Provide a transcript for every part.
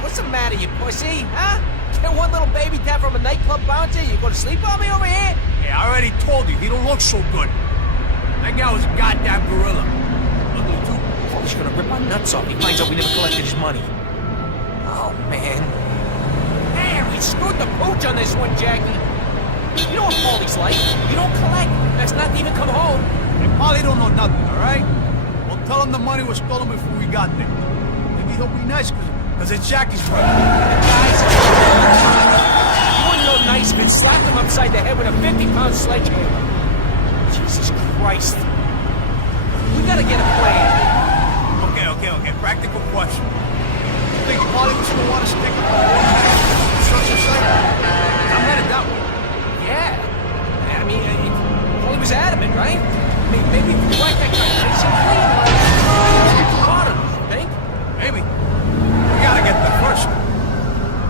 What's the matter, you pussy? Huh? Get one little baby tap from a nightclub bouncer? You gonna sleep on me over here? Yeah, I already told you, he don't look so good. That guy was a goddamn gorilla. Ugly too. He's gonna rip our nuts off. He finds out we never collected his money. Oh, man. Damn, we screwed the pooch on this one, Jackie. You know what Paulie's like. You don't collect. Best not to even come home. And Paulie don't know nothing, all right? Well, tell him the money was stolen before we got there. Maybe he'll be nice, because it's Jackie's brother. Guys, you wouldn't know nice if it slapped him upside the head with a 50-pound sledgehammer. Jesus Christ. We gotta get a plan. Okay. Practical question. You think Paulie was gonna want to stick with the construction site? I'm headed that way. Yeah. I mean, Paulie was adamant, right? I mean, maybe if we whack that guy nice and clean, like, caught him, you think? Maybe. We gotta get there first.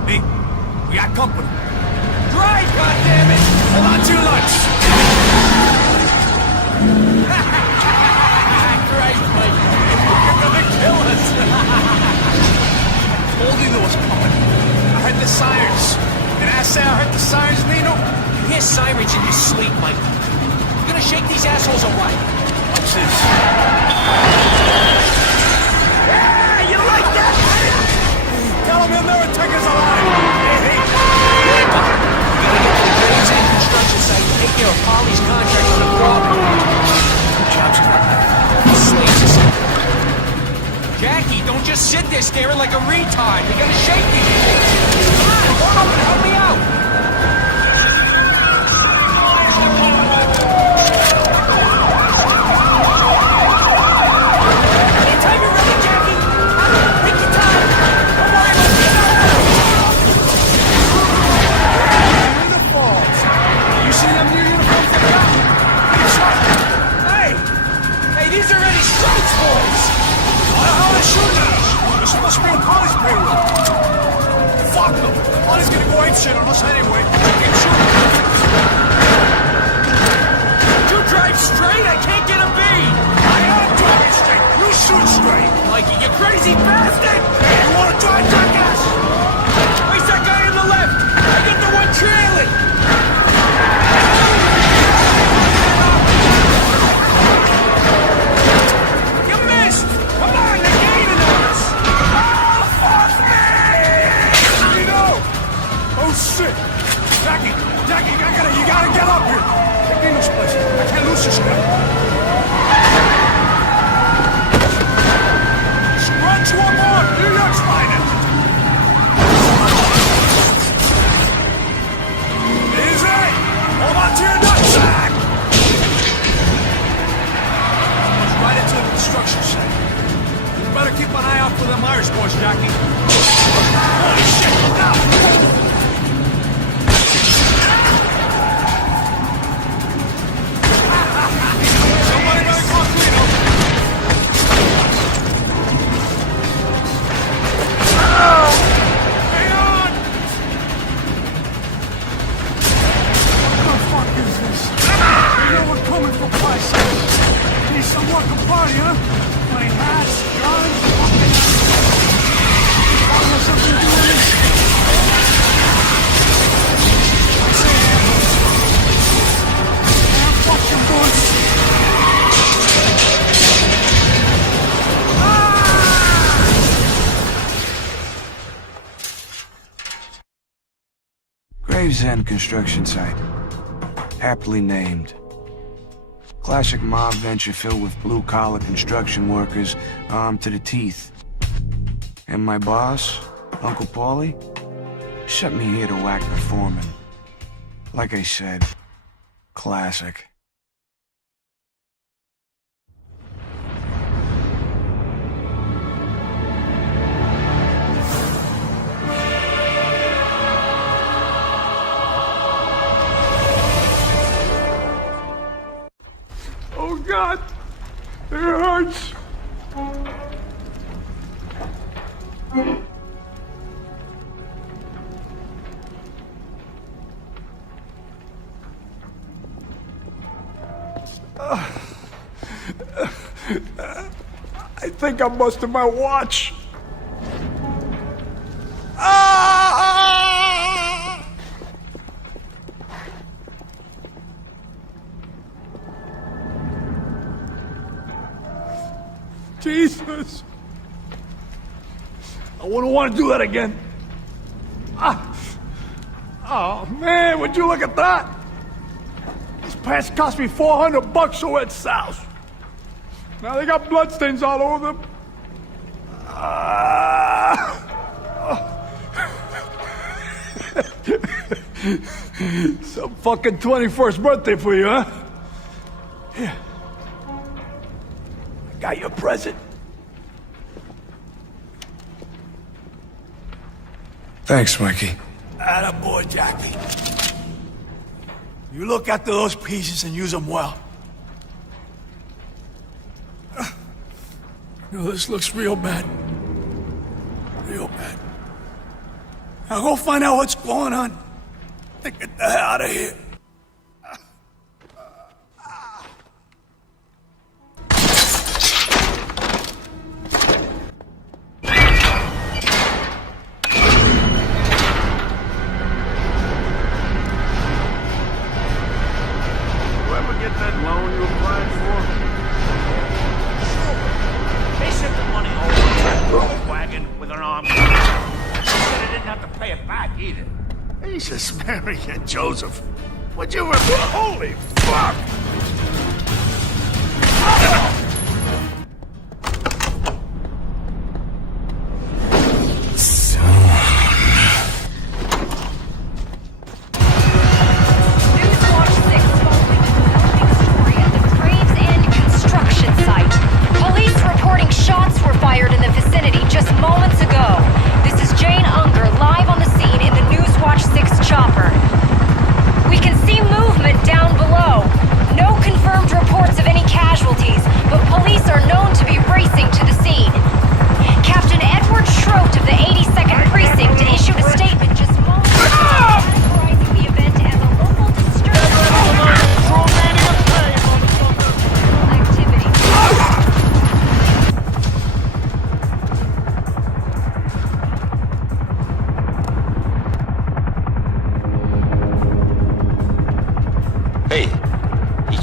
Hey, we got company. Drive, goddammit! Hold on to your lunch. Christ, Mike. You're gonna kill us. I told you there was company. I heard the sirens. Did I say I heard the sirens, Nino? You hear sirens in your sleep, Mike. You gonna shake these assholes or what? What's this? Yeah, you like that? Tell him he'll never take us alive. Hey. You gotta get to the Graves End construction site and take care of Polly's contract on the property. Jobs to slaves or something. Jackie, don't just sit there staring like a retard. You gotta shake these things. Come on, walk over and help me out. Anytime you're ready, Jackie. Take your time. Don't worry about me. Uniforms. You see them new uniforms they got? Hey, these are already stripes, boys. How are they shooting at us? This must be a college payroll. Fuck them. Polly's gonna go apeshit on us anyway. Keep shooting. You drive straight, I can't get a beat. I am driving straight. You shoot straight. Mikey, you crazy bastard! Hey, you wanna drive jackass? Where's that guy on the left? I get the one trailing. You missed! Come on, they're gaining on us! Oh, fuck me! Nino! Oh shit! Jackie, you gotta get up here. Take Nino's place. I can't lose this guy. Scrunch one more! New York's finest! Easy! Hold on to your nutsack! Right into the construction site. You better keep an eye out for them Irish boys, Jackie. Holy shit, look out! Somebody better call Cleo. Hang on! What the fuck is this? You know we're coming for price. Need some work party, huh? Playing hats, guns, fucking ass. Something to do with this? I say, damn fucking boys. Gravesend construction site. Aptly named. Classic mob venture filled with blue-collar construction workers armed to the teeth. And my boss, Uncle Paulie, sent me here to whack the foreman. Like I said, classic. Oh God, it hurts. I think I'm busting my watch. Ah! Jesus. I wouldn't want to do that again. Ah. Oh, man, would you look at that? These pants cost me $400 over at South. Now they got bloodstains all over them. Some fucking 21st birthday for you, huh? Here. I got you a present. Thanks, Mikey. Attaboy, Jackie. You look after those pieces and use them well. You know, this looks real bad. Real bad. Now go find out what's going on. Then get the hell out of here. Jesus, Mary and Joseph. Would you remember? Holy fuck!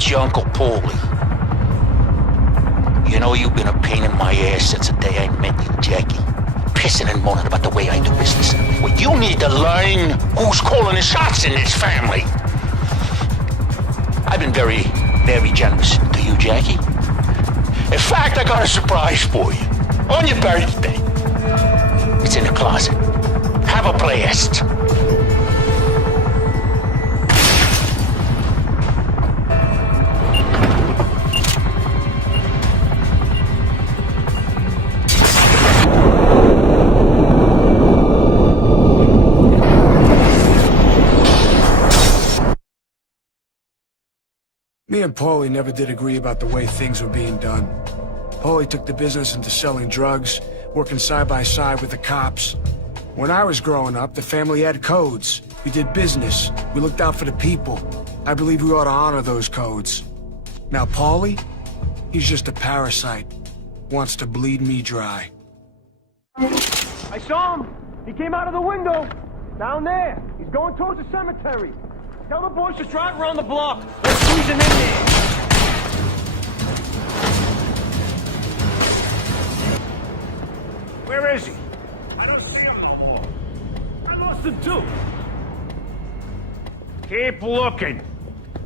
Your Uncle Paulie. You know you've been a pain in my ass since the day I met you, Jackie. Pissing and moaning about the way I do business. Well, you need to learn who's calling the shots in this family. I've been very, very generous to you, Jackie. In fact, I got a surprise for you. On your birthday. It's in the closet. Have a blast. Me and Paulie never did agree about the way things were being done. Paulie took the business into selling drugs, working side by side with the cops. When I was growing up, the family had codes. We did business. We looked out for the people. I believe we ought to honor those codes. Now Paulie, he's just a parasite. Wants to bleed me dry. I saw him. He came out of the window. Down there. He's going towards the cemetery. Tell the boys to drive around the block. Let's squeeze him in there. Where is he? I don't see him no more. I lost him too. Keep looking.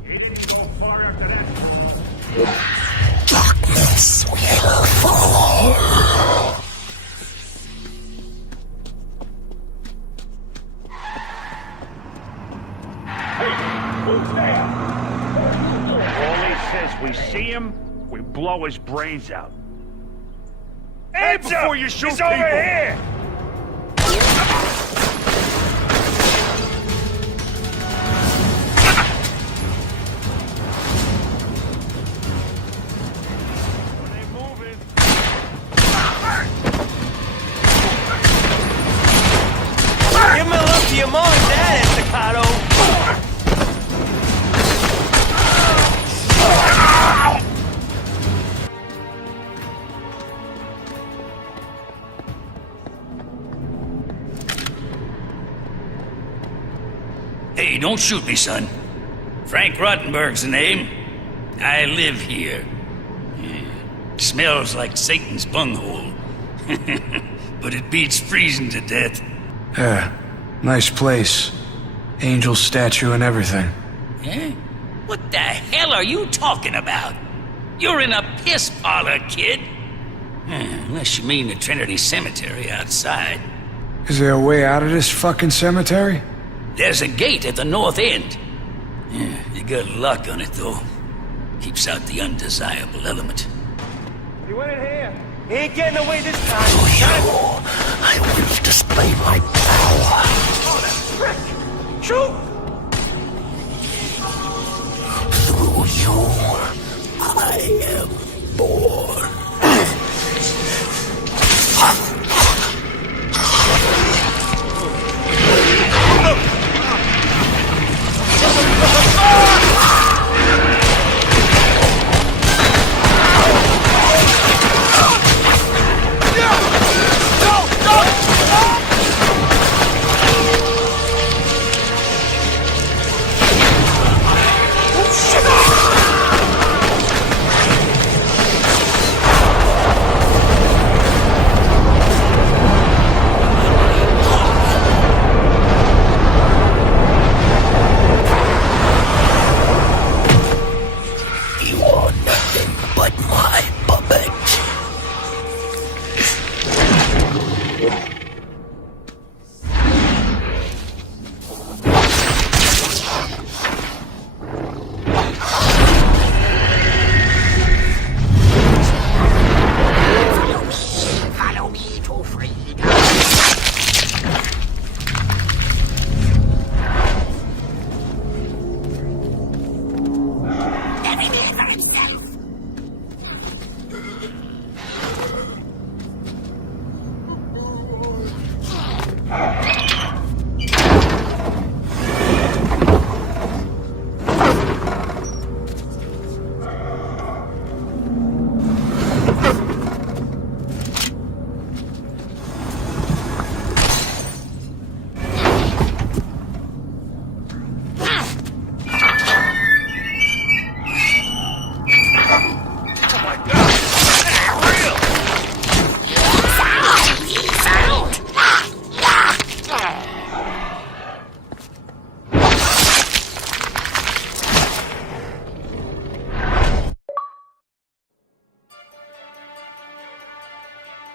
He didn't go far after that. Darkness will fall. Who's there? All he says, we see him, we blow his brains out. Answer before you shoot people! He's over here! When they moving. Give him a look to your mom and dad, Estacado. don't shoot me, son. Frank Rottenberg's the name. I live here. Smells like Satan's bunghole. But it beats freezing to death. Yeah, nice place. Angel statue and everything. Eh? What the hell are you talking about? You're in a piss parlor, kid. Unless you mean the Trinity Cemetery outside. Is there a way out of this fucking cemetery? There's a gate at the north end. You got a lock on it, though. Keeps out the undesirable element. He went in here. He ain't getting away this time. To you, I will display my power. Oh, that prick! Shoot! Through you, I am born.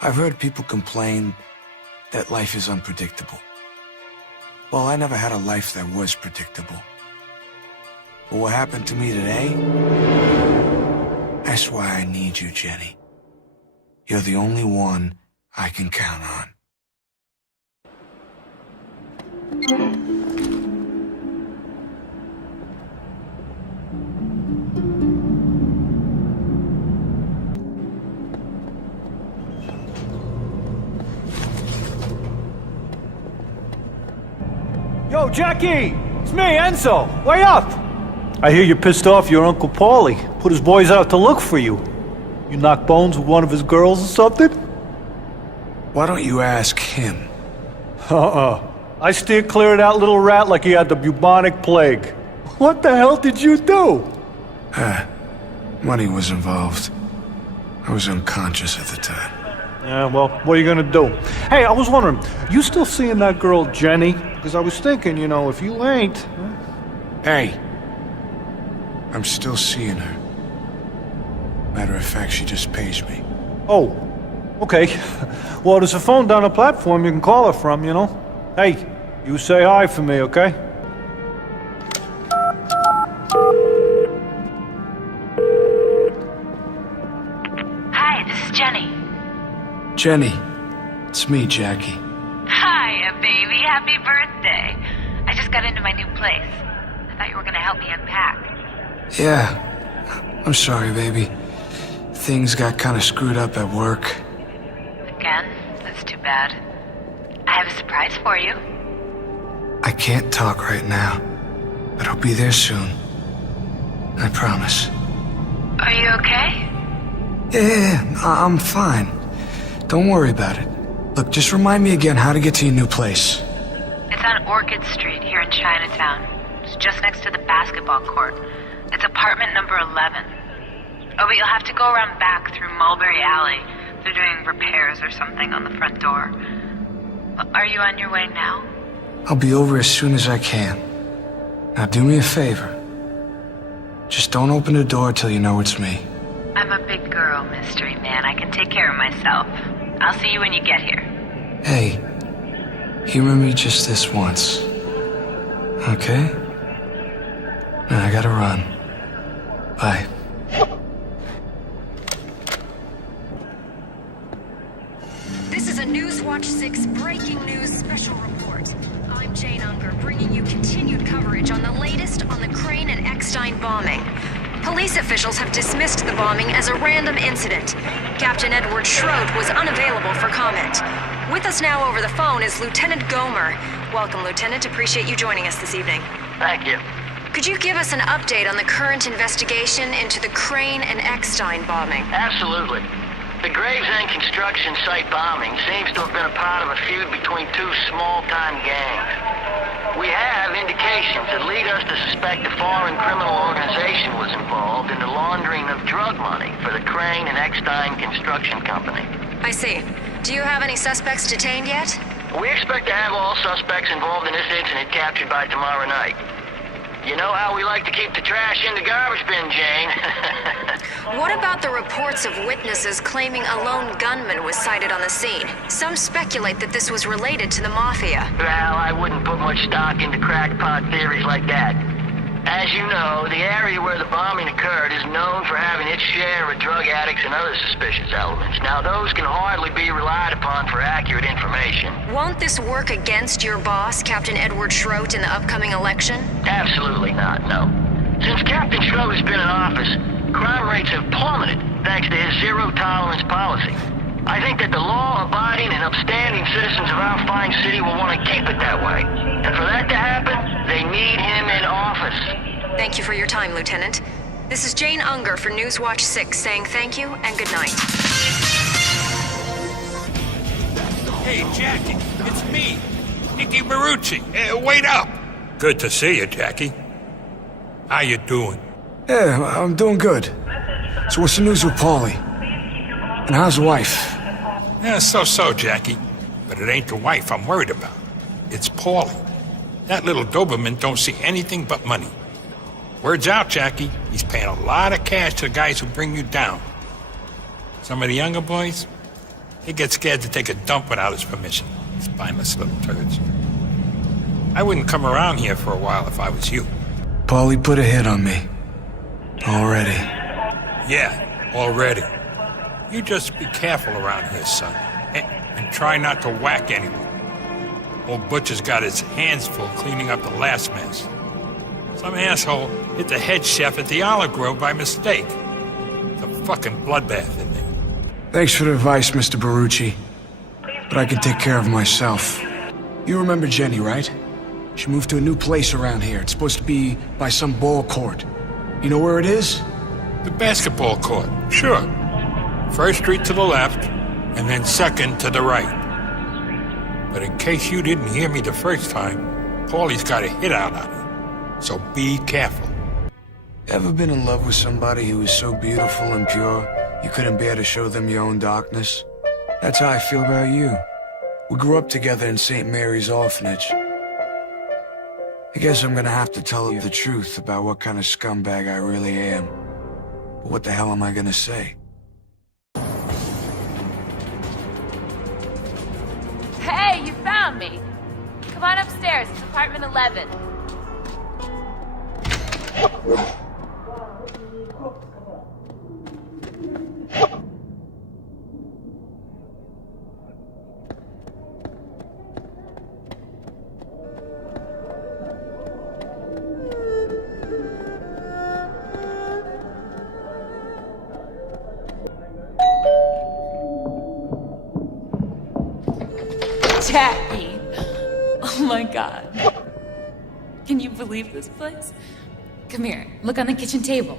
I've heard people complain that life is unpredictable. Well, I never had a life that was predictable. But what happened to me today? That's why I need you, Jenny. You're the only one I can count on. Yo, Jackie! It's me, Enzo! Wake up! I hear you're pissed off your Uncle Paulie. Put his boys out to look for you. You knock bones with one of his girls or something? Why don't you ask him? I steered clear of that little rat like he had the bubonic plague. What the hell did you do? Money was involved. I was unconscious at the time. Yeah, well, what are you gonna do? Hey, I was wondering, you still seeing that girl, Jenny? Because I was thinking, you know, if you ain't... Hey! I'm still seeing her. Matter of fact, she just pays me. Oh, okay. Well, there's a phone down the platform you can call her from, you know? Hey, you say hi for me, okay? Hi, this is Jenny. Jenny, it's me, Jackie. Hiya, baby. Happy birthday. I just got into my new place. I thought you were gonna help me unpack. Yeah, I'm sorry, baby. Things got kind of screwed up at work. Again? That's too bad. I have a surprise for you. I can't talk right now, but I'll be there soon. I promise. Are you okay? Yeah, I'm fine. Don't worry about it. Look, just remind me again how to get to your new place. It's on Orchid Street here in Chinatown. It's just next to the basketball court. It's apartment number 11. Oh, but you'll have to go around back through Mulberry Alley. They're doing repairs or something on the front door. Are you on your way now? I'll be over as soon as I can. Now do me a favor. Just don't open the door till you know it's me. I'm a big girl, mystery man. I can take care of myself. I'll see you when you get here. Hey, humor me just this once. Okay? Now I gotta run. Bye. This is a Newswatch 6 breaking news special report. I'm Jane Unger, bringing you continued coverage on the latest on the Crane and Eckstein bombing. Police officials have dismissed the bombing as a random incident. Captain Edward Schroed was unavailable for comment. With us now over the phone is Lieutenant Gomer. Welcome, Lieutenant. Appreciate you joining us this evening. Thank you. Could you give us an update on the current investigation into the Crane and Eckstein bombing? Absolutely. The Gravesend construction site bombing seems to have been a part of a feud between two small-time gangs. We have indications that lead us to suspect a foreign criminal organization was involved in the laundering of drug money for the Crane and Eckstein Construction Company. I see. Do you have any suspects detained yet? We expect to have all suspects involved in this incident captured by tomorrow night. You know how we like to keep the trash in the garbage bin, Jane. What about the reports of witnesses claiming a lone gunman was sighted on the scene? Some speculate that this was related to the Mafia. Well, I wouldn't put much stock into crackpot theories like that. As you know, the area where the bombing occurred is known for having its share of drug addicts and other suspicious elements. Now, those can hardly be relied upon for accurate information. Won't this work against your boss, Captain Edward Schroed, in the upcoming election? Absolutely not, no. Since Captain Schroed has been in office, crime rates have plummeted thanks to his zero-tolerance policy. I think that the law-abiding and upstanding citizens of our fine city will want to keep it that way. And for that to happen, they need him in office. Thank you for your time, Lieutenant. This is Jane Unger for Newswatch 6 saying thank you and good night. Hey, Jackie, it's me, Nicky Marucci. Wait up. Good to see you, Jackie. How you doing? Yeah, I'm doing good. So what's the news with Paulie? And how's the wife? Yeah, so, Jackie. But it ain't the wife I'm worried about. It's Paulie. That little Doberman don't see anything but money. Word's out, Jackie. He's paying a lot of cash to the guys who bring you down. Some of the younger boys, they get scared to take a dump without his permission. Spineless little turds. I wouldn't come around here for a while if I was you. Paulie put a hit on me. Already. Yeah, already. You just be careful around here, son. And try not to whack anyone. Old Butcher's got his hands full cleaning up the last mess. Some asshole hit the head chef at the Olive Grove by mistake. It's a fucking bloodbath in there. Thanks for the advice, Mr. Barucci. But I can take care of myself. You remember Jenny, right? She moved to a new place around here. It's supposed to be by some ball court. You know where it is? The basketball court, sure. First street to the left, and then second to the right. But in case you didn't hear me the first time, Paulie's got a hit out on you. So be careful. Ever been in love with somebody who was so beautiful and pure, you couldn't bear to show them your own darkness? That's how I feel about you. We grew up together in St. Mary's Orphanage. I guess I'm gonna have to tell you the truth about what kind of scumbag I really am. But what the hell am I gonna say? Hey, you found me! Come on upstairs, it's apartment 11. Jackie! Oh my god. Can you believe this place? Come here, look on the kitchen table.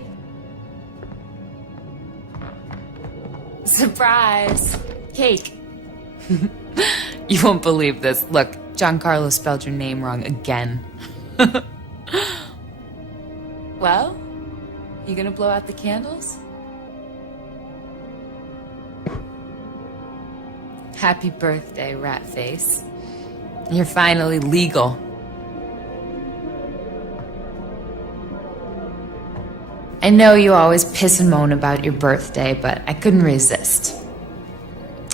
Surprise! Cake. You won't believe this. Look, Giancarlo spelled your name wrong again. Well, you gonna blow out the candles? Happy birthday, rat face. You're finally legal. I know you always piss and moan about your birthday, but I couldn't resist.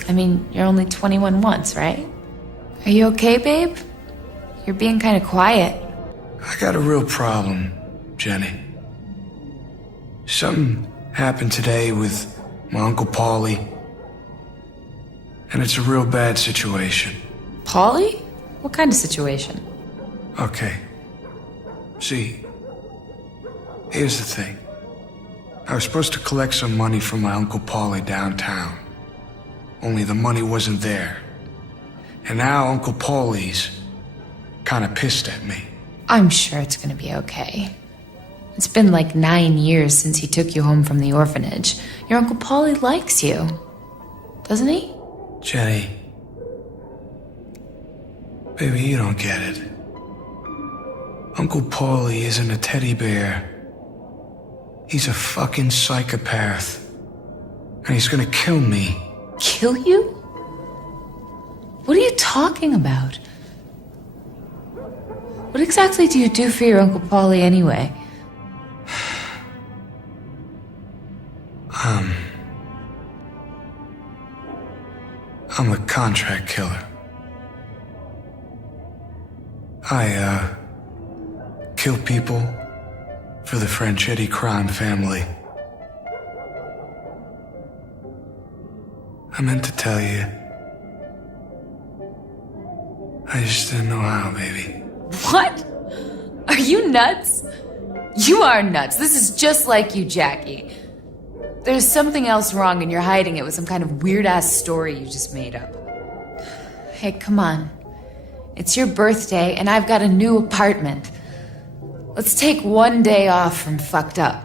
I mean, you're only 21 once, right? Are you okay, babe? You're being kind of quiet. I got a real problem, Jenny. Something happened today with my Uncle Paulie, and it's a real bad situation. Paulie? What kind of situation? Okay. See, here's the thing. I was supposed to collect some money from my Uncle Paulie downtown. Only the money wasn't there. And now Uncle Paulie's kinda pissed at me. I'm sure it's gonna be okay. It's been like 9 years since he took you home from the orphanage. Your Uncle Paulie likes you, doesn't he? Jenny. Baby, you don't get it. Uncle Paulie isn't a teddy bear. He's a fucking psychopath. And he's gonna kill me. Kill you? What are you talking about? What exactly do you do for your Uncle Paulie anyway? I'm a contract killer. I, kill people for the Franchetti crime family. I meant to tell you. I just didn't know how, baby. What? Are you nuts? You are nuts. This is just like you, Jackie. There's something else wrong and you're hiding it with some kind of weird-ass story you just made up. Hey, come on. It's your birthday and I've got a new apartment. Let's take one day off from fucked up.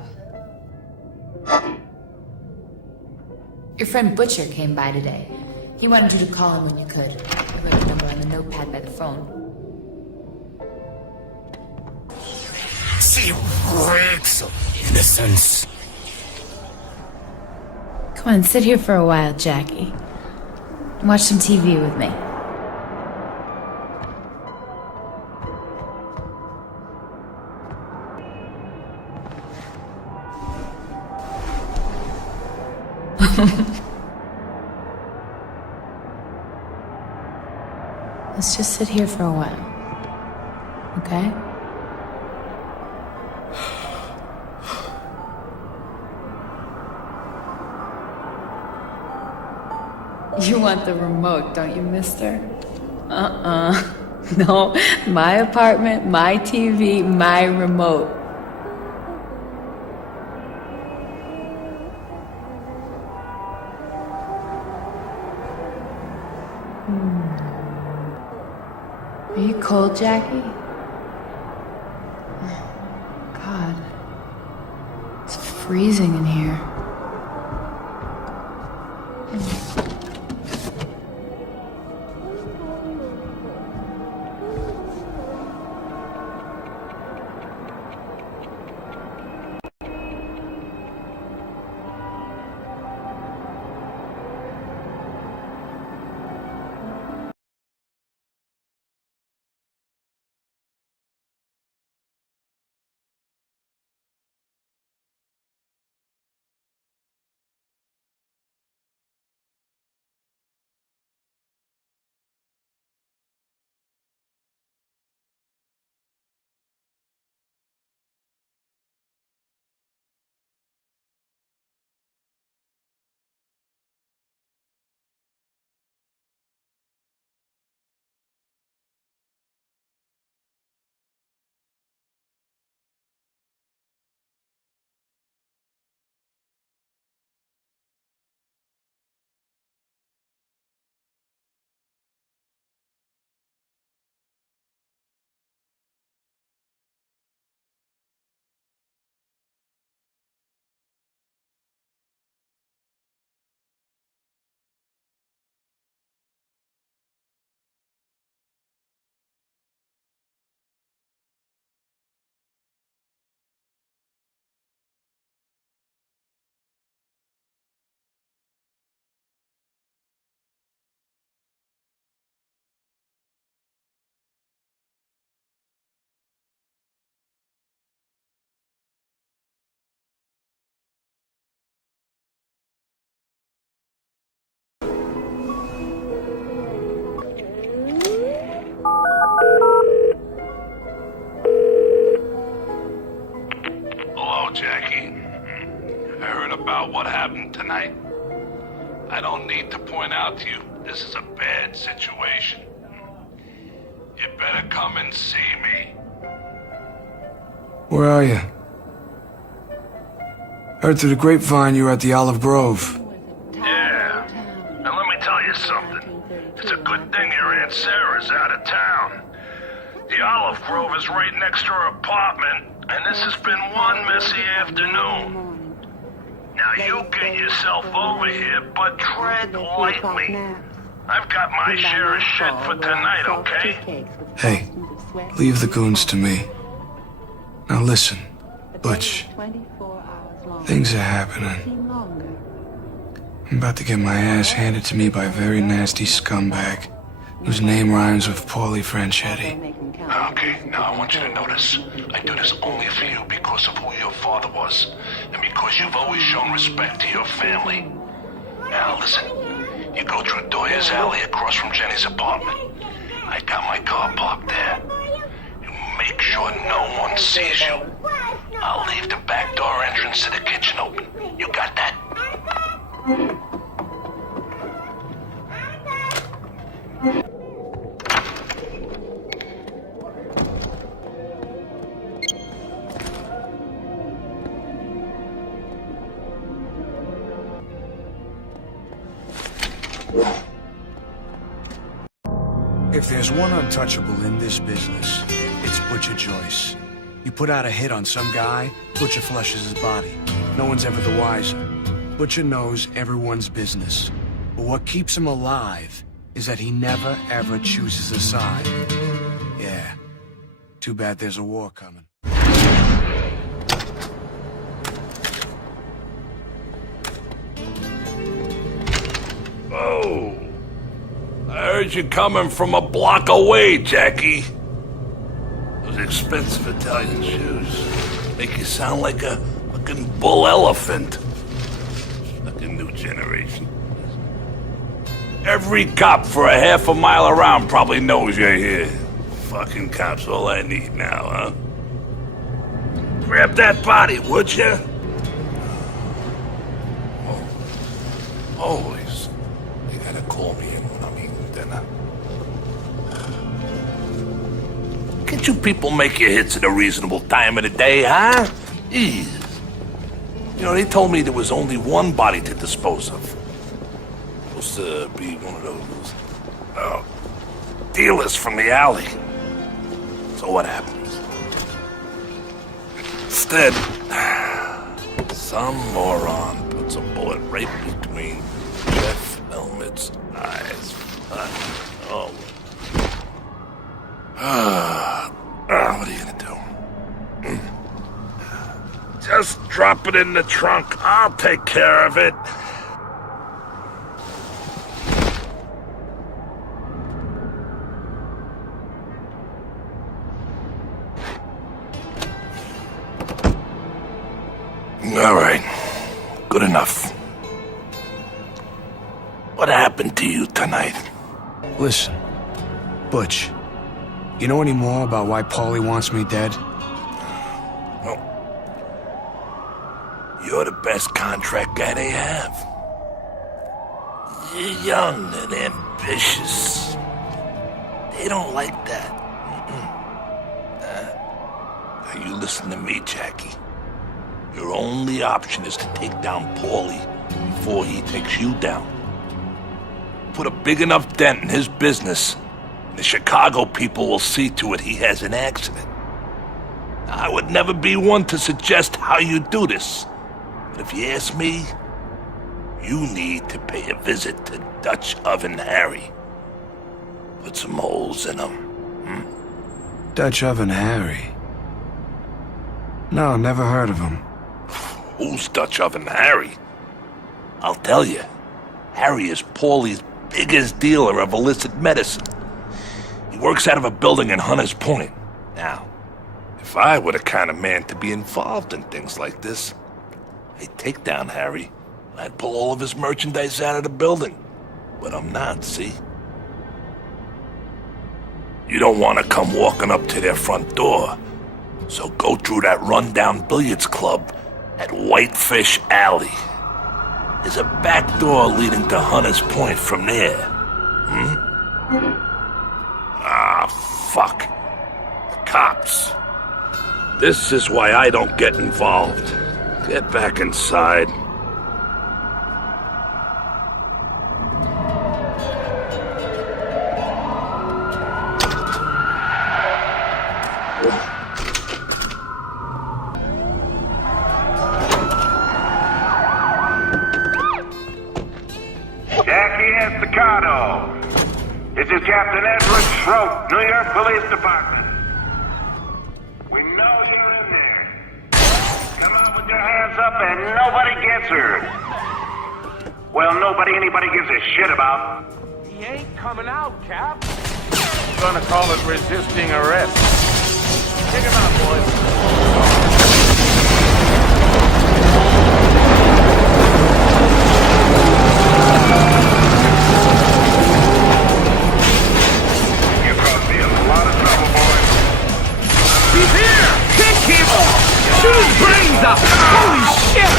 Your friend Butcher came by today. He wanted you to call him when you could. I wrote the number on the notepad by the phone. She reeks of innocence. Come on, sit here for a while, Jackie. And watch some TV with me. Let's just sit here for a while. Okay? You want the remote, don't you, mister? No, my apartment, my TV, my remote. Are you cold, Jackie? God. It's freezing in here. about what happened tonight. I don't need to point out to you, this is a bad situation. You better come and see me. Where are you? Heard through the grapevine you were at the Olive Grove. Yeah. And let me tell you something. It's a good thing your Aunt Sarah's out of town. The Olive Grove is right next to her apartment, and this has been one messy afternoon. Now you get yourself over here, but tread lightly. I've got my share of shit for tonight, okay? Hey, leave the goons to me. Now listen, Butch. Things are happening. I'm about to get my ass handed to me by a very nasty scumbag whose name rhymes with Paulie Franchetti. Okay, now I want you to notice, I do this only for you because of who your father was, and because you've always shown respect to your family. Now listen, you go through Doyer's alley across from Jenny's apartment. I got my car parked there. You make sure no one sees you. I'll leave the back door entrance to the kitchen open. You got that? If there's one untouchable in this business, it's Butcher Joyce. You put out a hit on some guy, Butcher flushes his body. No one's ever the wiser. Butcher knows everyone's business. But what keeps him alive is that he never, ever chooses a side. Yeah. Too bad there's a war coming. Oh. I heard you coming from a block away, Jackie. Those expensive Italian shoes make you sound like a fucking bull elephant. Fucking new generation. Every cop for a half a mile around probably knows you're here. Fucking cops all I need now, huh? Grab that body, would you? Oh. Always. You gotta call me in when I'm eating dinner. Can't you people make your hits at a reasonable time of the day, huh? Jeez. You know, they told me there was only one body to dispose of. Supposed to be one of those dealers from the alley. So what happens? Instead, some moron puts a bullet right between Jeff Helmet's eyes. Oh. What are you gonna do? Just drop it in the trunk. I'll take care of it. All right. Good enough. What happened to you tonight? Listen, Butch, you know any more about why Paulie wants me dead? Well, you're the best contract guy they have. You're young and ambitious. They don't like that. Now you listen to me, Jackie. Your only option is to take down Paulie before he takes you down. Put a big enough dent in his business, and the Chicago people will see to it he has an accident. I would never be one to suggest how you do this, but if you ask me, you need to pay a visit to Dutch Oven Harry. Put some holes in him. Dutch Oven Harry? No, never heard of him. Who's Dutch Oven Harry? I'll tell you. Harry is Paulie's biggest dealer of illicit medicine. He works out of a building in Hunters Point. Now, if I were the kind of man to be involved in things like this, I'd take down Harry, and I'd pull all of his merchandise out of the building. But I'm not, see? You don't want to come walking up to their front door, so go through that rundown billiards club at Whitefish Alley. There's a back door leading to Hunter's Point from there. Ah, fuck. The cops. This is why I don't get involved. Get back inside. This is Captain Edward Schroep, New York Police Department. We know you're in there. Come out with your hands up and nobody gets hurt. Well, anybody gives a shit about. He ain't coming out, Cap. Gonna call it resisting arrest. Take him out, boys. He's here! Kick him! Shoot his brains out! Holy shit!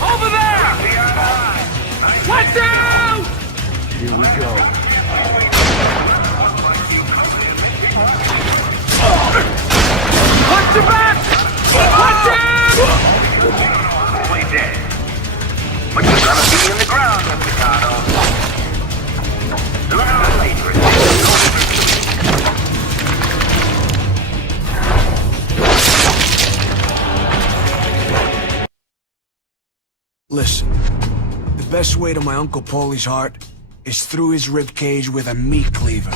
Over there! Watch out! Here we go. Watch your back! Watch out! Only dead. But you're gonna be in the ground, Ricardo. Listen, the best way to my Uncle Paulie's heart is through his ribcage with a meat cleaver.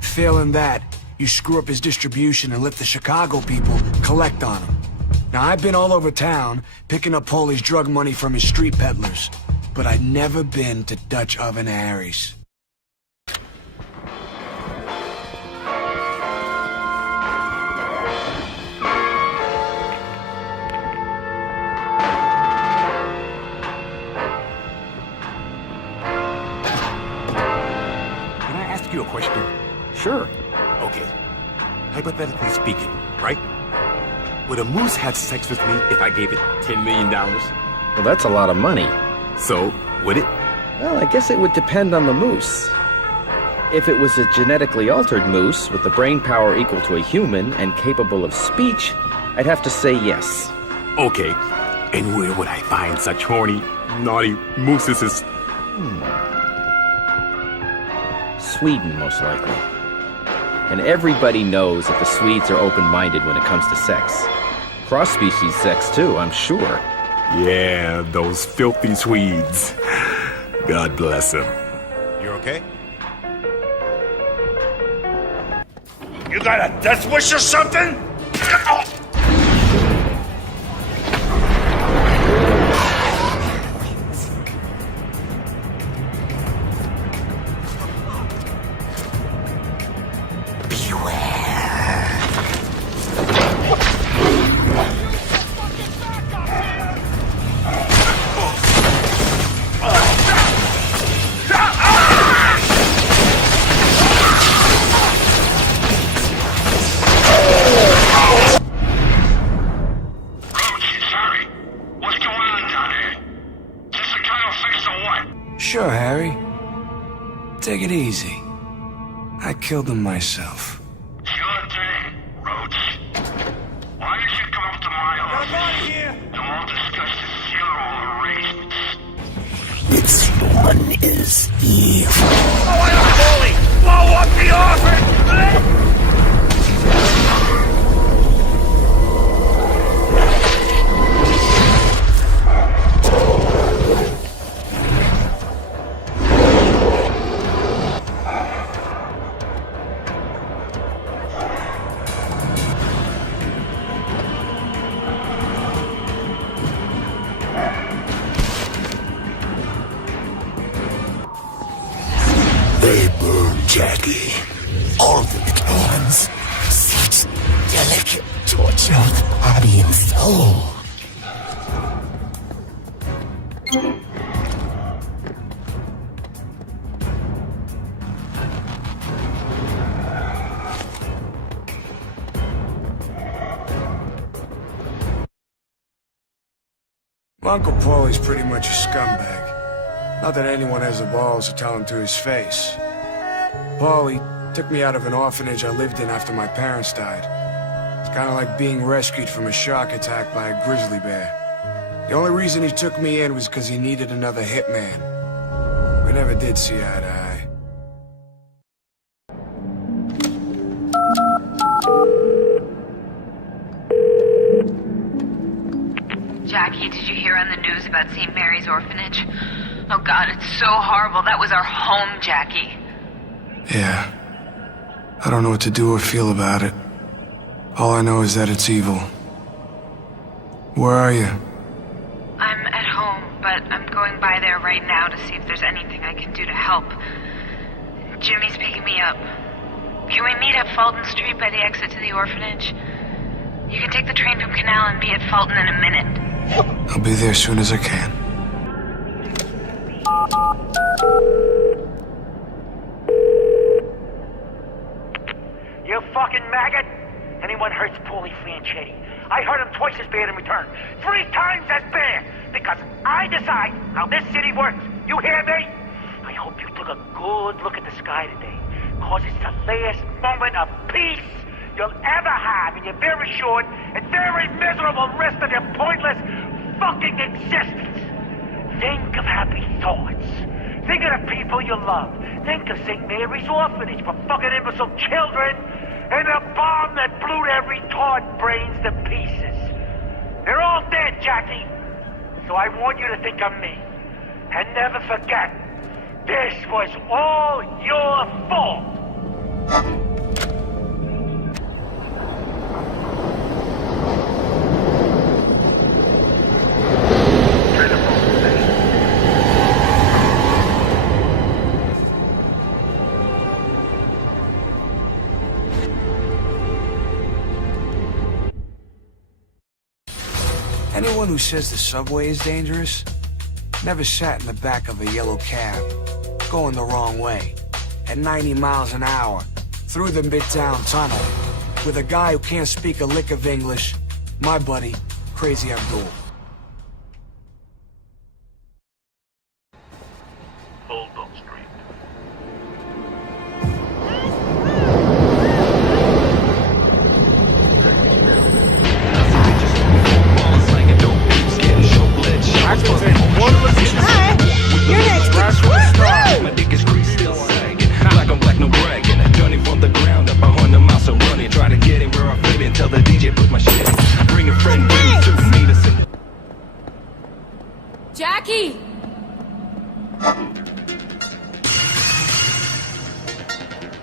Failing that, you screw up his distribution and let the Chicago people collect on him. Now, I've been all over town picking up Paulie's drug money from his street peddlers, but I'd never been to Dutch Oven Harry's. You a question? Sure. Okay. Hypothetically speaking, right? Would a moose have sex with me if I gave it $10 million? Well, that's a lot of money. So, would it? Well, I guess it would depend on the moose. If it was a genetically altered moose with the brain power equal to a human and capable of speech, I'd have to say yes. Okay. And where would I find such horny, naughty mooses? Sweden, most likely. And everybody knows that the Swedes are open-minded when it comes to sex. Cross-species sex, too, I'm sure. Yeah, those filthy Swedes. God bless them. You okay? You got a death wish or something? Sure, Harry. Take it easy. I killed him myself. Sure thing, Roach. Why don't you come up to my office? And we'll discuss this funeral arrangement. This one is evil. Oh, I am bully! Blow up the office! They burn Jackie. All the cans. Such delicate torture of body and soul. My Uncle Paulie's pretty much a scumbag. Not that anyone has the balls to tell him to his face. Paulie took me out of an orphanage I lived in after my parents died. It's kind of like being rescued from a shark attack by a grizzly bear. The only reason he took me in was because he needed another hitman. We never did see eye to eye. Jackie, did you hear on the news about St. Mary's Orphanage? Oh God, it's so horrible. That was our home, Jackie. Yeah. I don't know what to do or feel about it. All I know is that it's evil. Where are you? I'm at home, but I'm going by there right now to see if there's anything I can do to help. Jimmy's picking me up. Can we meet at Fulton Street by the exit to the orphanage? You can take the train from Canal and be at Fulton in a minute. I'll be there as soon as I can. You fucking maggot! Anyone hurts Paulie Franchetti, I hurt him twice as bad in return. 3 times as bad! Because I decide how this city works. You hear me? I hope you took a good look at the sky today. Cause it's the last moment of peace you'll ever have in your very short and very miserable rest of your pointless fucking existence. Think of happy thoughts. Think of the people you love. Think of St. Mary's Orphanage for fucking imbecile children and the bomb that blew their retard brains to pieces. They're all dead, Jackie. So I want you to think of me. And never forget, this was all your fault. Anyone who says the subway is dangerous never sat in the back of a yellow cab, going the wrong way, at 90 miles an hour, through the Midtown Tunnel, with a guy who can't speak a lick of English, my buddy, Crazy Abdul. Bulldog Street. You're next. My dick is greased, still sagging. Black on black, no bragging. I done it from the ground up. 100 miles I'm running. Try to get it where I fit in. Tell the DJ put my shit in. Bring a friend with me to sing. Jackie!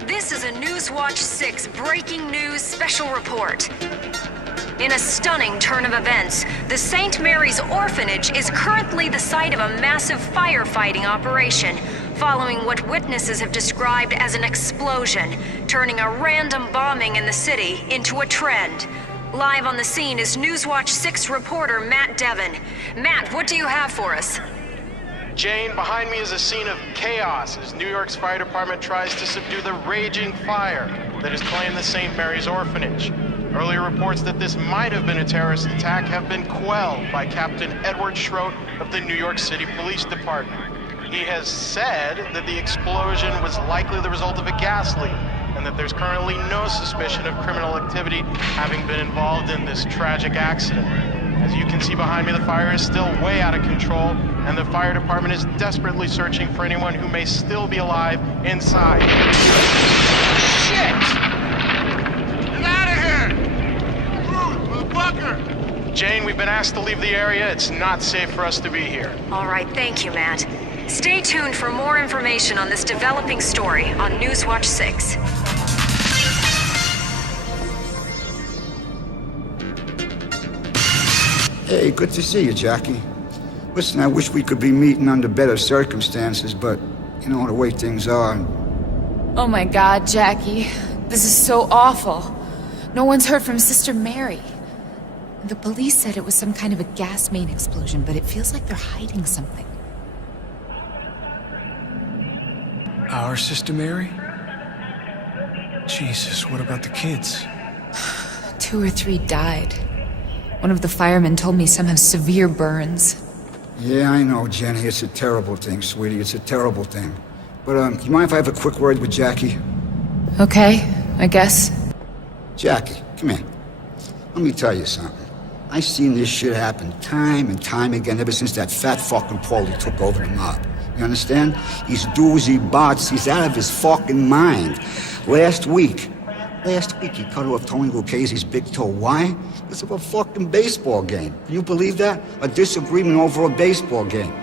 This is a Newswatch 6 breaking news special report. In a stunning turn of events, the St. Mary's Orphanage is currently the site of a massive firefighting operation, following what witnesses have described as an explosion, turning a random bombing in the city into a trend. Live on the scene is Newswatch 6 reporter Matt Devon. Matt, what do you have for us? Jane, behind me is a scene of chaos as New York's fire department tries to subdue the raging fire that has claimed the St. Mary's Orphanage. Earlier reports that this might have been a terrorist attack have been quelled by Captain Edward Schroet of the New York City Police Department. He has said that the explosion was likely the result of a gas leak, and that there's currently no suspicion of criminal activity having been involved in this tragic accident. As you can see behind me, the fire is still way out of control, and the fire department is desperately searching for anyone who may still be alive inside. Shit! Get out of here! Move, motherfucker! Jane, we've been asked to leave the area. It's not safe for us to be here. All right, thank you, Matt. Stay tuned for more information on this developing story on Newswatch 6. Hey, good to see you, Jackie. Listen, I wish we could be meeting under better circumstances, but you know the way things are. Oh my God, Jackie. This is so awful. No one's heard from Sister Mary. The police said it was some kind of a gas main explosion, but it feels like they're hiding something. Our Sister Mary? Jesus, what about the kids? 2 or 3 died. One of the firemen told me some have severe burns. Yeah, I know, Jenny. It's a terrible thing, sweetie. It's a terrible thing. But, you mind if I have a quick word with Jackie? Okay, I guess. Jackie, come here. Let me tell you something. I've seen this shit happen time and time again ever since that fat fucking Paulie took over the mob. You understand? He's doozy bots. He's out of his fucking mind. Last week, he cut off Tony Lucchese's big toe. Why? Because of a fucking baseball game. Can you believe that? A disagreement over a baseball game.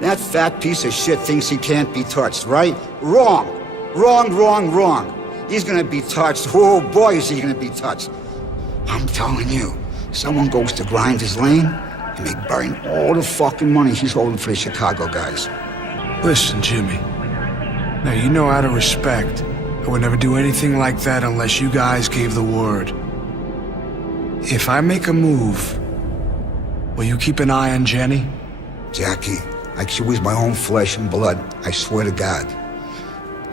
That fat piece of shit thinks he can't be touched, right? Wrong. Wrong. He's gonna be touched. Oh boy, is he gonna be touched. I'm telling you, someone goes to Grinders Lane and they burn all the fucking money he's holding for the Chicago guys. Listen, Jimmy. Now, you know out of respect, I would never do anything like that unless you guys gave the word. If I make a move, will you keep an eye on Jenny? Jackie, like she was my own flesh and blood, I swear to God.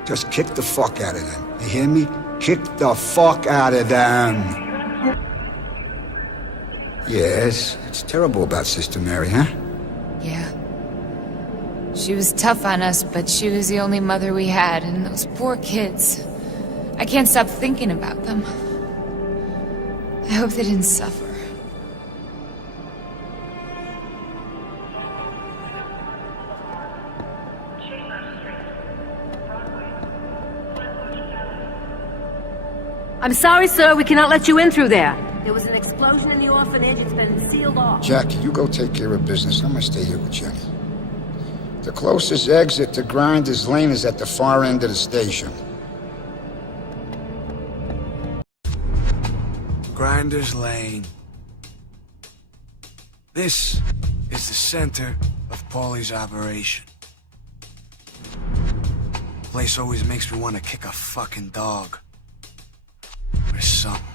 Just kick the fuck out of them. You hear me? Kick the fuck out of them. Yes, it's terrible about Sister Mary, huh? Yeah. She was tough on us, but she was the only mother we had, and those poor kids. I can't stop thinking about them. I hope they didn't suffer. I'm sorry, sir, we cannot let you in through there. There was an explosion in the orphanage. It's been sealed off. Jackie, you go take care of business. I'm gonna stay here with Jenny. The closest exit to Grinders Lane is at the far end of the station. Grinders Lane. This is the center of Paulie's operation. Place always makes me want to kick a fucking dog. Or something.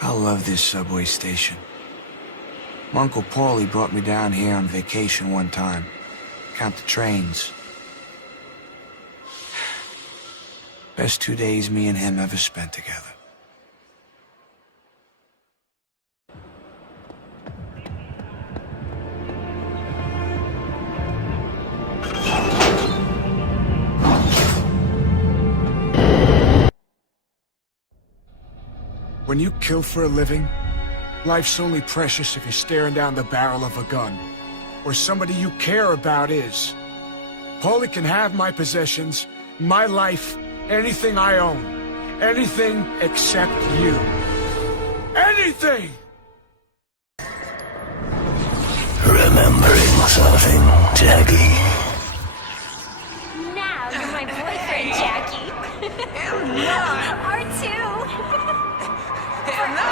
I love this subway station. My Uncle Paulie brought me down here on vacation one time. Count the trains. Best 2 days me and him ever spent together. When you kill for a living, life's only precious if you're staring down the barrel of a gun. Or somebody you care about is. Paulie can have my possessions, my life, anything I own. Anything except you. Anything! Remembering something, Jackie? Now you're my boyfriend, Jackie. I'm not. R2. I'm not.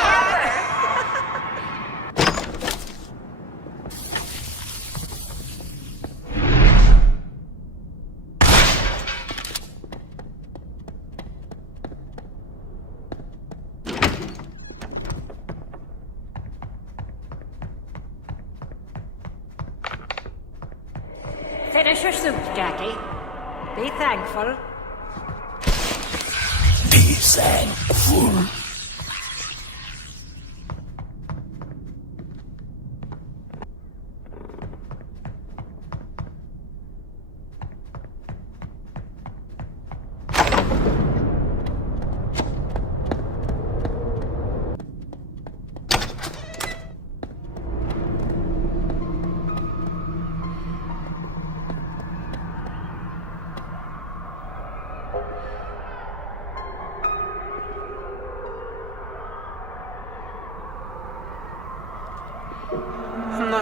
Finish your soup, Jackie. Be thankful. Be thankful.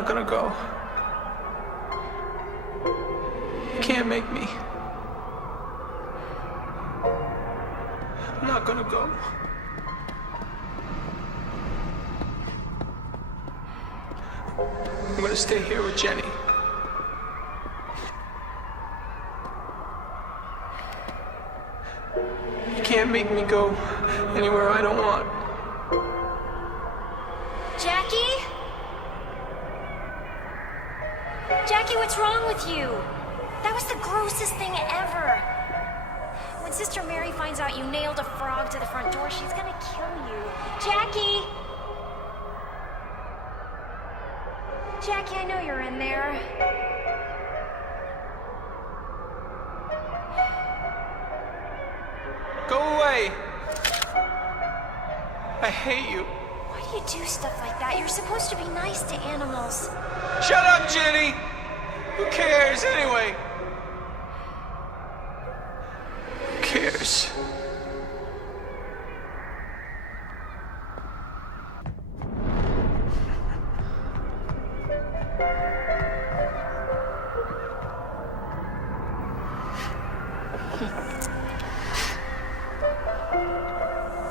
not gonna go. You can't make me. I'm not gonna go. I'm gonna stay here with Jenny. You can't make me go anywhere I don't want. Jackie? Jackie, what's wrong with you? That was the grossest thing ever. When Sister Mary finds out you nailed a frog to the front door, she's gonna kill you. Jackie! Jackie, I know you're in there. Go away! I hate you. Why do you do stuff like that? You're supposed to be nice to animals. Shut up, Jenny! Who cares anyway? Who cares?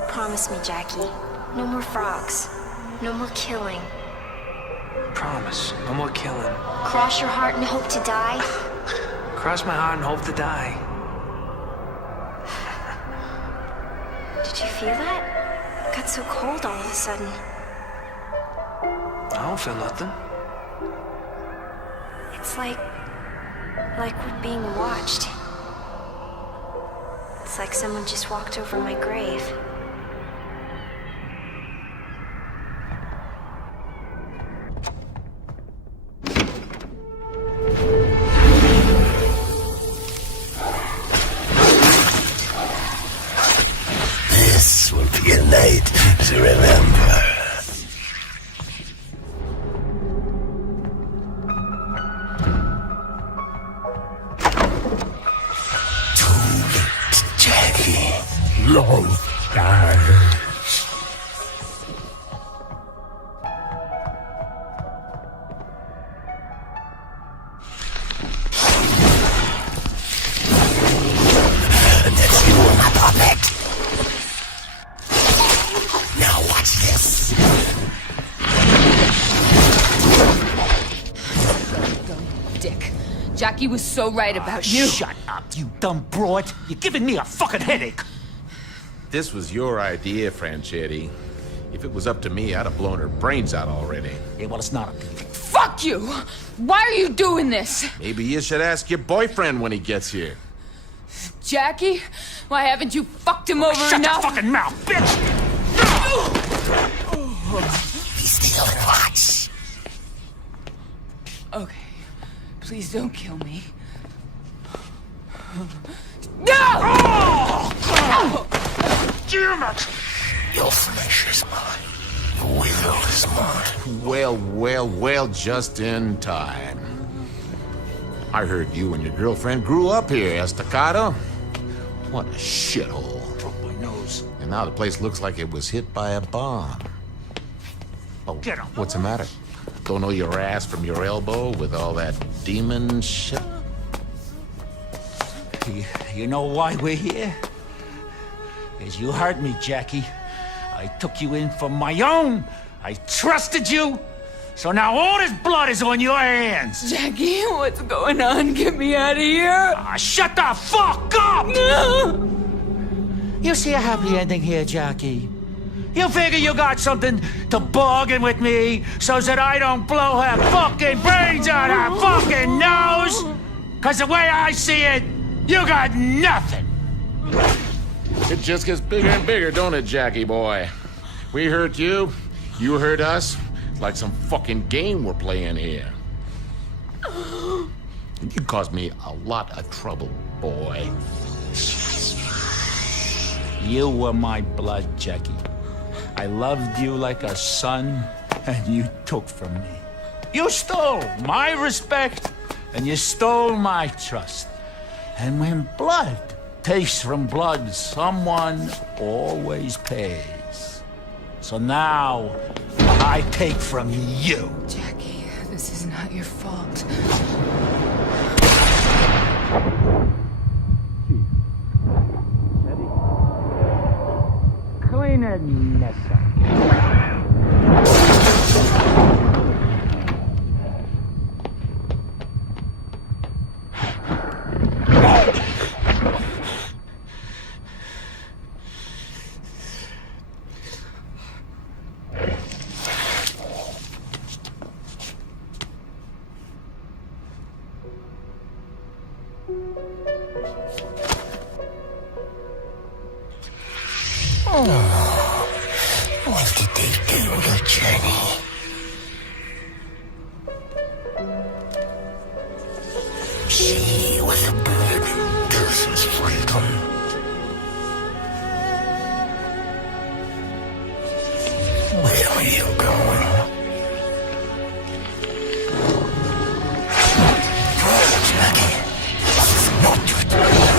Promise me, Jackie. No more frogs. No more killing. Promise, no more killing. Cross your heart and hope to die? Cross my heart and hope to die. Did you feel that? It got so cold all of a sudden. I don't feel nothing. It's like we're being watched. It's like someone just walked over my grave. This will be a night to remember. Jackie, long time. That's you, my puppet. Now watch this. Dick. Jackie was so right about you. Shut up, you dumb broad. You're giving me a fucking headache. This was your idea, Franchetti. If it was up to me, I'd have blown her brains out already. Yeah, well, it's not up to you. Fuck you! Why are you doing this? Maybe you should ask your boyfriend when he gets here. Jackie? Why haven't you fucked him over Shut enough? your fucking mouth, bitch! Be still and watch. Okay. Please don't kill me. No! Damn it! Your flesh is mine. Your will is mine. Well, just in time. I heard you and your girlfriend grew up here, Estacado. What a shithole. Broke my nose. And now the place looks like it was hit by a bomb. Oh, Get him. what's the matter? Don't know your ass from your elbow with all that demon shit? You know why we're here? Because you heard me, Jackie. I took you in for my own. I trusted you. So now all this blood is on your hands. Jackie, what's going on? Get me out of here. Shut the fuck up! No! You see a happy ending here, Jackie? You figure you got something to bargain with me so that I don't blow her fucking brains out her fucking nose? Cause the way I see it, you got nothing. It just gets bigger and bigger, don't it, Jackie boy? We hurt you, you hurt us. It's like some fucking game we're playing here. You caused me a lot of trouble, boy. You were my blood, Jackie. I loved you like a son, and you took from me. You stole my respect, and you stole my trust. And when blood takes from blood, someone always pays. So now, I take from you. Jackie, this not your fault. Clean it, Nessa. What did they do to Jenny? She was a bird, this is freedom. Where are you going? Jackie, this is not your time.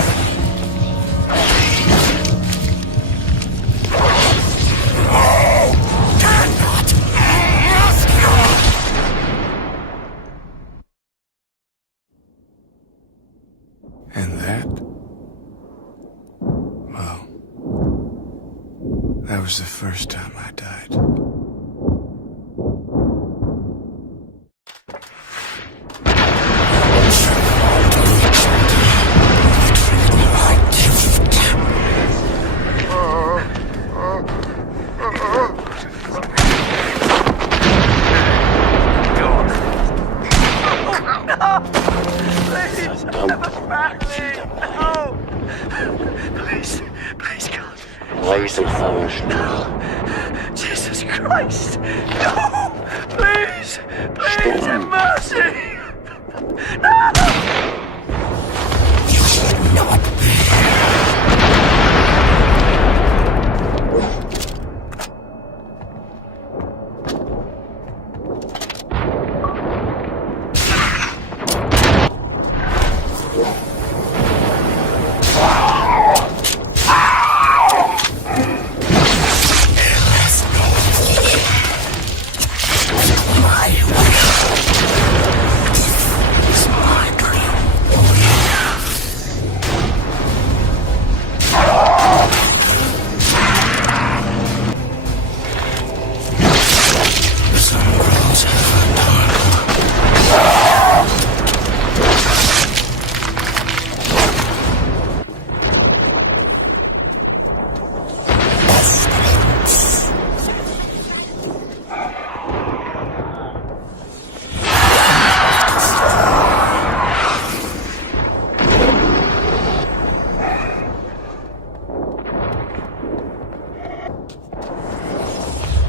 And that? Well, that was the first time I died. Laser first. Jesus Christ! No! Please! Please have mercy! No! You should not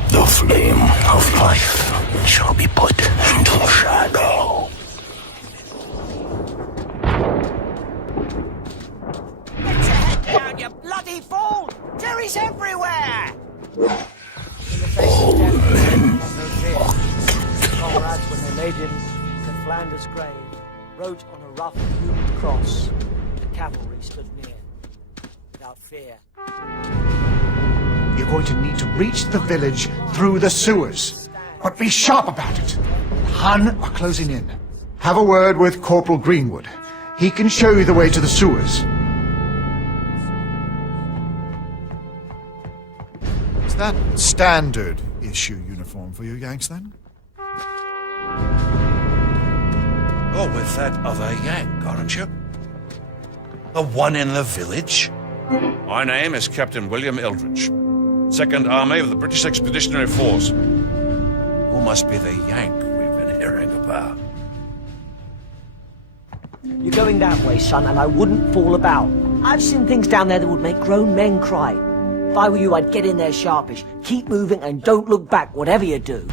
The flame of life shall be put into shadow. Get your head down, you bloody fool! Jerry's everywhere! In the face of death, no fear. Comrades, when they laid him to Flanders' grave, wrote on a rough hewn cross, the cavalry stood near, without fear. You're going to need to reach the village through the sewers. But be sharp about it. The Hun are closing in. Have a word with Corporal Greenwood. He can show you the way to the sewers. Is that standard issue uniform for you Yanks, then? You're with that other Yank, aren't you? The one in the village? My name is Captain William Eldridge, 2nd Army of the British Expeditionary Force. Who must be the Yank we've been hearing about? You're going that way, son, and I wouldn't fool about. I've seen things down there that would make grown men cry. If I were you, I'd get in there sharpish. Keep moving and don't look back, whatever you do.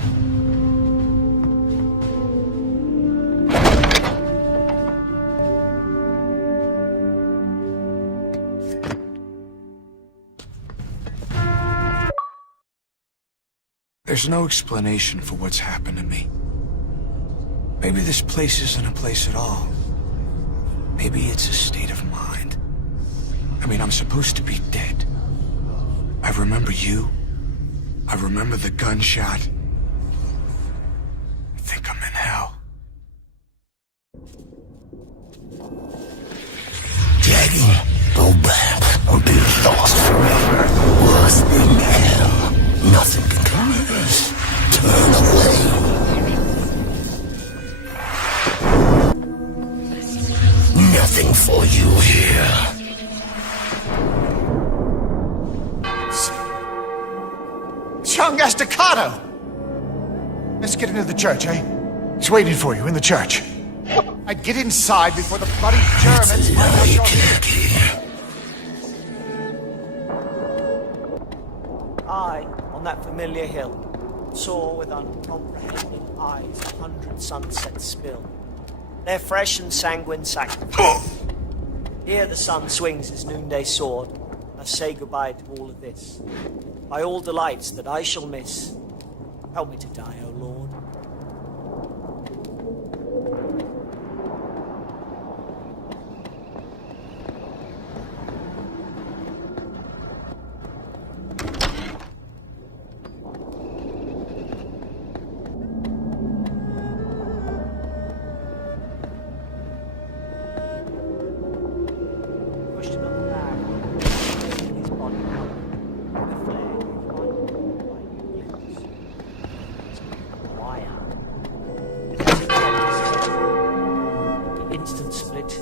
There's no explanation for what's happened to me. Maybe this place isn't a place at all. Maybe it's a state of mind. I mean, I'm supposed to be dead. I remember you. I remember the gunshot. I think I'm in hell. Jackie, go back or be lost forever. Worse than hell. Nothing can come. Turn away. Nothing for you here. It's young Estacado! Let's get into the church, eh? He's waiting for you in the church. I'd get inside before the bloody Germans find out you're here. I, on that familiar hill, saw with uncomprehending eyes 100 sunsets spill. Their fresh and sanguine sacrifice. Here the sun swings his noonday sword. I say goodbye to all of this. By all delights that I shall miss, help me to die, O Lord.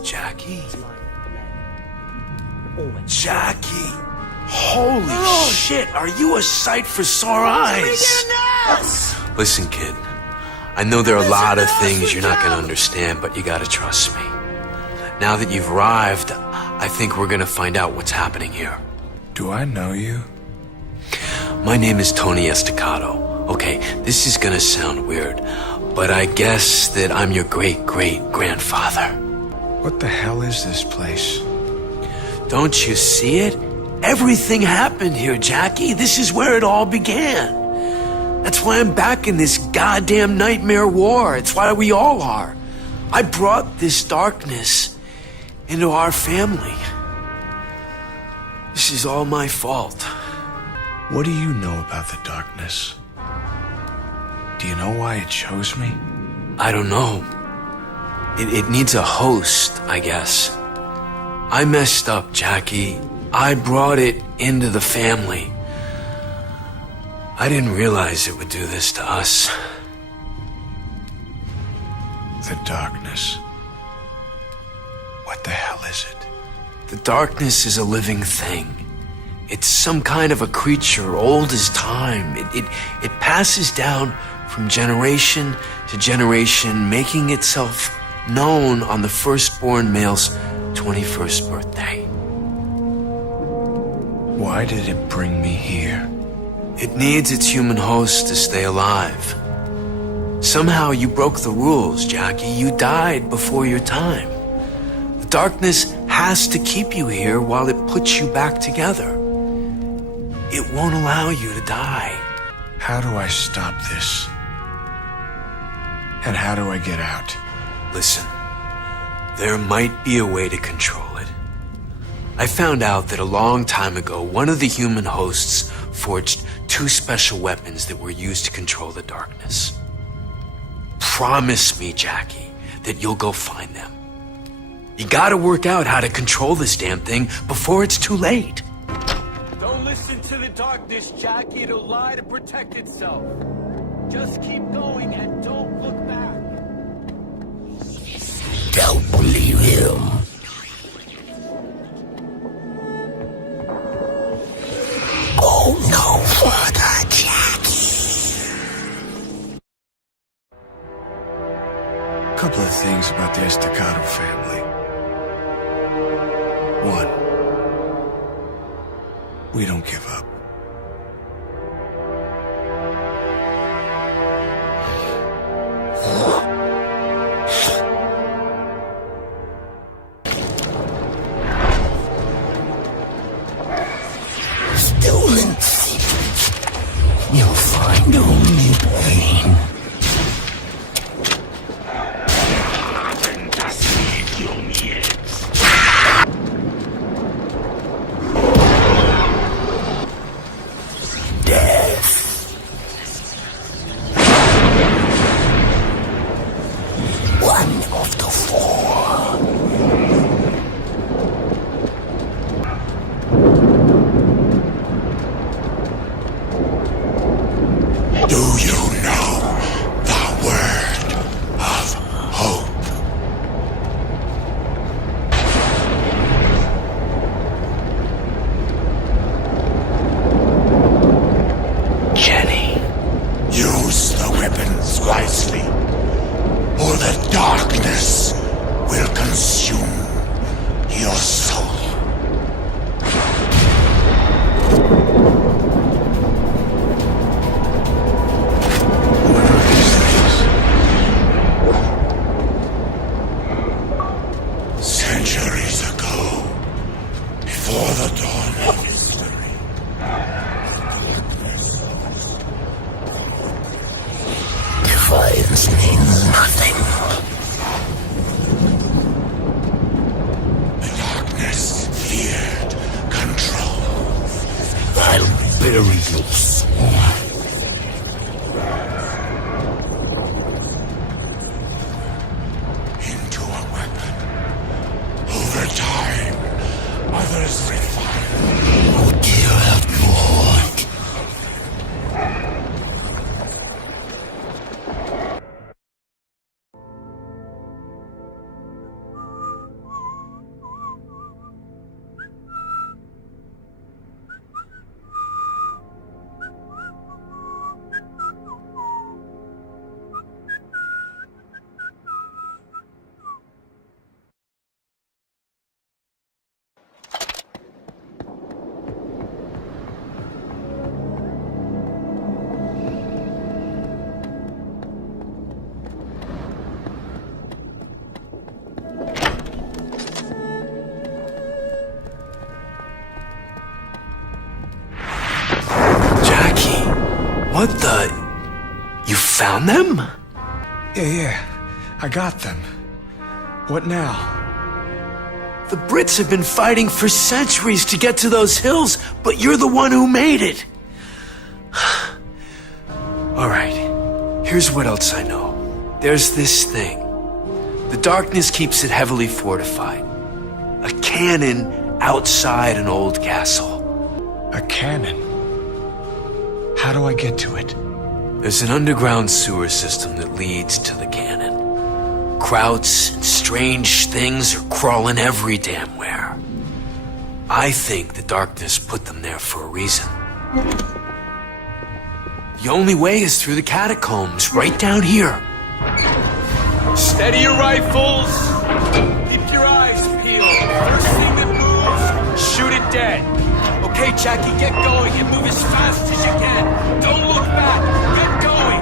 Jackie? Jackie! Holy shit, are you a sight for sore eyes? Listen, kid. I know there are a lot of things you're not gonna understand, but you gotta trust me. Now that you've arrived, I think we're gonna find out what's happening here. Do I know you? My name is Tony Estacado. Okay, this is gonna sound weird, but I guess that I'm your great-great-grandfather. What the hell is this place? Don't you see it? Everything happened here, Jackie. This is where it all began. That's why I'm back in this goddamn nightmare war. It's why we all are. I brought this darkness into our family. This is all my fault. What do you know about the darkness? Do you know why it chose me? I don't know. It needs a host, I guess. I messed up, Jackie. I brought it into the family. I didn't realize it would do this to us. The darkness. What the hell is it? The darkness is a living thing. It's some kind of a creature old as time. It passes down from generation to generation, making itself known on the firstborn male's 21st birthday. Why did it bring me here? It needs its human host to stay alive. Somehow you broke the rules, Jackie. You died before your time. The darkness has to keep you here while it puts you back together. It won't allow you to die. How do I stop this? And how do I get out? Listen, there might be a way to control it. I found out that a long time ago, one of the human hosts forged 2 special weapons that were used to control the darkness. Promise me, Jackie, that you'll go find them. You gotta work out how to control this damn thing before it's too late. Don't listen to the darkness, Jackie. It'll lie to protect itself. Just keep going and don't look back. Don't believe him. Go no further, Jackie. A couple of things about the Estacado family. 1, we don't give up. Stolen you'll find only pain. bury your swine. Into a weapon. Over time, others refine will tear out your heart. What the? You found them? Yeah. I got them. What now? The Brits have been fighting for centuries to get to those hills, but you're the one who made it. Alright, here's what else I know. There's this thing. The darkness keeps it heavily fortified. A cannon outside an old castle. A cannon? How do I get to it? There's an underground sewer system that leads to the cannon. Krauts and strange things are crawling every damn where. I think the darkness put them there for a reason. The only way is through the catacombs, right down here. Steady your rifles. Keep your eyes peeled. First thing that moves, shoot it dead. Okay, Jackie, get going and move as fast as you can. Don't look back. Get going.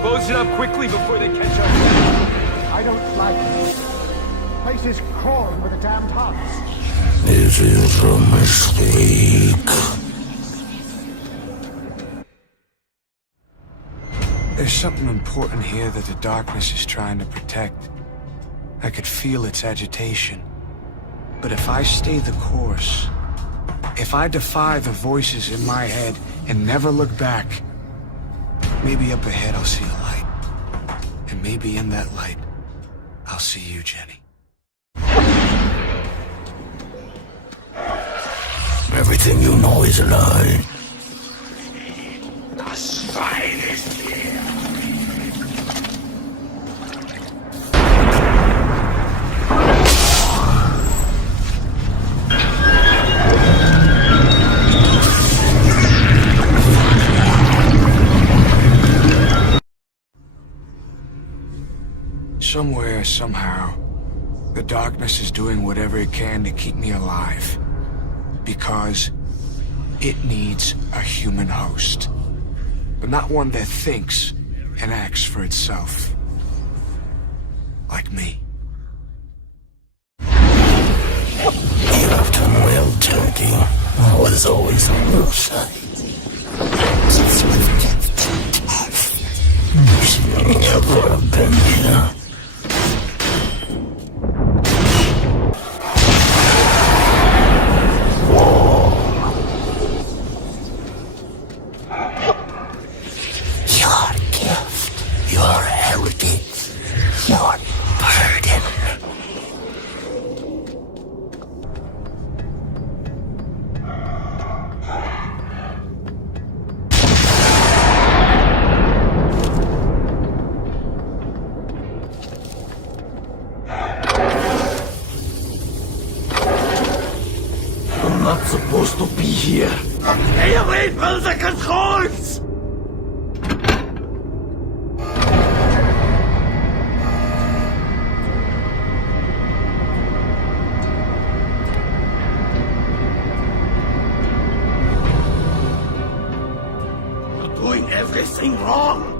Close it up quickly before they catch up. I don't like this. The place is crawling with the damned huts. This is a mistake. There's something important here that the darkness is trying to protect. I could feel its agitation. But if I stay the course, if I defy the voices in my head and never look back, maybe up ahead I'll see a light. And maybe in that light, I'll see you, Jenny. Everything you know is a lie. The spine is here. Somewhere, somehow, the darkness is doing whatever it can to keep me alive. Because it needs a human host. But not one that thinks and acts for itself. Like me. You have done well, Jackie. I was always on your side. You should never have been here. Your gift, your heritage, your burden. I'm not supposed to be here. Stay away from the controls! You're doing everything wrong!